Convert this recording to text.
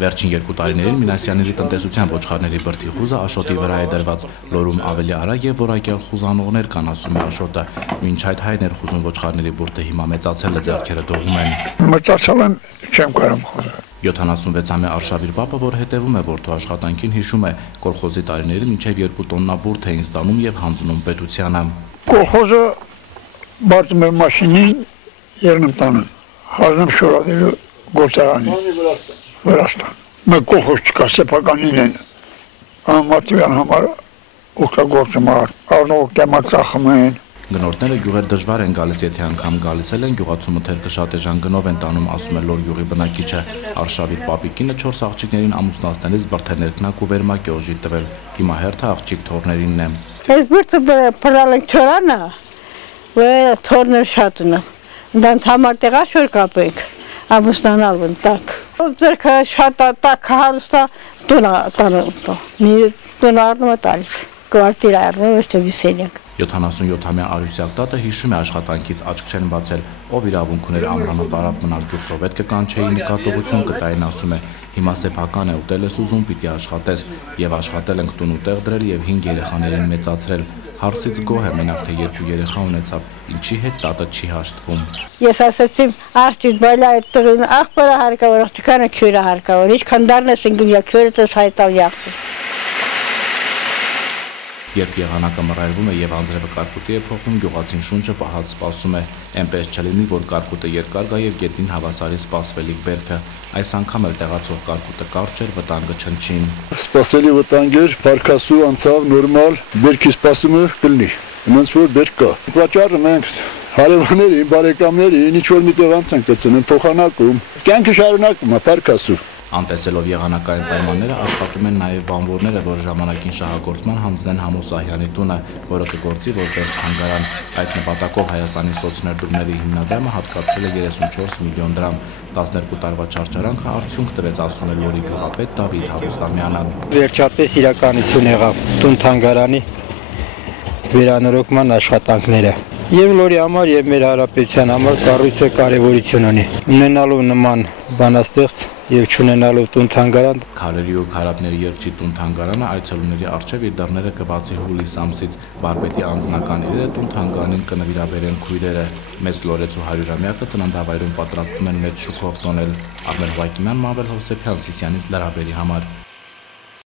Վերջին 2 տարիներին Մինասյանների տնտեսության ոչխարների բրդի խուզը Աշոտի վրա է դրված, լորում ավելի արագ եւ որակյալ խուզանողներ կան, ասում է Աշոտը։ Մինչ այդ հայ ներխուզում ոչխարների բուրդը հիմա մեծացել է, ձեռքերը դողում են։ Մեծացել են, չեմ կարող խոզել։ 76-ամյա Արշավիր պապը, որ հետևում է որդու աշխատանքին, հիշում է, կոլխոզի տարիներին մինչև 2 տոննա բուրդ էին ստանում եւ հանձնում պետությանը։ Կոլխոզը բարձում էր մաշինին, երնում տանում, հանձնում շորադիրը գործարանին, Վրաստան։ Մեկ կոլխոզ չկա, սեփականին են, ամարտվյան համար օգտագործում առնող կեմա ծախում են։ Գնորդները գյուղեր դժվար են գալիս, եթե անգամ գալիս են, գյուղացու մթերքը շատ էժան գնով են տանում, ասում է Լոր գյուղի բնակիչը։ Արշավիր պապիկինը 4 աղջիկներին ամուսնացնելիս բրդեներքնակ ու վերմակ է օժի տվել։ Հիմա հերթը աղջիկ թորներինն է։ Այս բուրդը փրալ ենք չորանա, ու թորներ շատ ունեմ։ Դրանց համար տեղա շոր կապենք, ամուսնանալ ընտակ։ Ձերքը շատ տակ հարստա տունա տանուտո։ Մի տուն առնում է տալիս։ Կվարտիր առնում է թե վիսենյակ։ 77-ամյա Արուսյակ տատը հիշում է աշխատանքից աչք չեն բացել, ով իրավունք ուներ ամրանատարապ մնալ գյուղ սովետ կկանչեի նկատողություն կտային, ասում է, հիմա սեփական է ուտել ես ուզում պիտի աշխատես, եւ աշխատել ենք տուն ու տեղ դրել եւ 5 երեխաներին մեծացրել, հարսից գոհ է, մենակ թե 2 երեխա ունեցավ, ինչի հետ տատը չի հաշտվում։ Ես ասացի, աղջիկ, բայց այդ տղին աղբորը հարկավոր, աղջիկանը քյուրը հարկավոր, ինչքան դառնես ինքնիա քյուրը դες հայտալ յախտի։ Երբ եղանակը մռայլվում է եւ անձրևը կարկուտի է փոխում, գյուղացին շունչը պահած սպասում է, այնպես չլինի, որ կարկուտը երկար գա եւ գետին հավասարի սպասվելիք բերքը։ Այս անգամ էլ տեղացող կարկուտը կարճ էր, վտանգը չնչին։ Սպասելի վտանգ էր, փարքասու անցավ նորմալ, բերքի սպասումը կլինի։ Ոնց որ բերք կա։ Վաճառը մենք հարևանների, բարեկամների ինչ որ միտեղ անց ենք գցնում, փոխանակում։ Կյանքը շարունակում է փարքասու։ Անտեսելով եղանակային պայմանները աշխատում են նաև բանվորները, որ ժամանակին շահագործման հանձնեն Համո Սահյանի տունը, որը կգործի որպես թանգարան։ Այդ նպատակով Հայաստանի սոցներդրումների հիմնադրամը հատկացրել է 34 միլիոն դրամ։ 12 տարվա չարչարանքը արդյունք տվեց, ասում է Լորի գյուղապետ Դավիթ Հարուստամյանը։ Վերջապես իրականություն եղավ տուն թանգարանի վերանորոգման աշխատանքները։ Եվ Լորի համար եւ մեր հարաբերության համար կառույցը կարեւորություն ունի։ Ունենալու նման բանաստեղծ եւ չունենալու տուն թանգարան Քարերի ու քարապների երկչի տուն թանգարանը այցելուների առջև իր դռները կբացի հուլիս ամսից։ Բարպետի անձնական իրերը տուն թանգարանին կնվիրաբերեն քույրերը։ Մեծ Լորեցու 100-ամյակը ծննդավայրում պատրաստվում են մեծ շուկով տոնել։ Արմեն Վակիմյան, Մավել Հովսեփյան, Սիսյանից լրաբերի համար։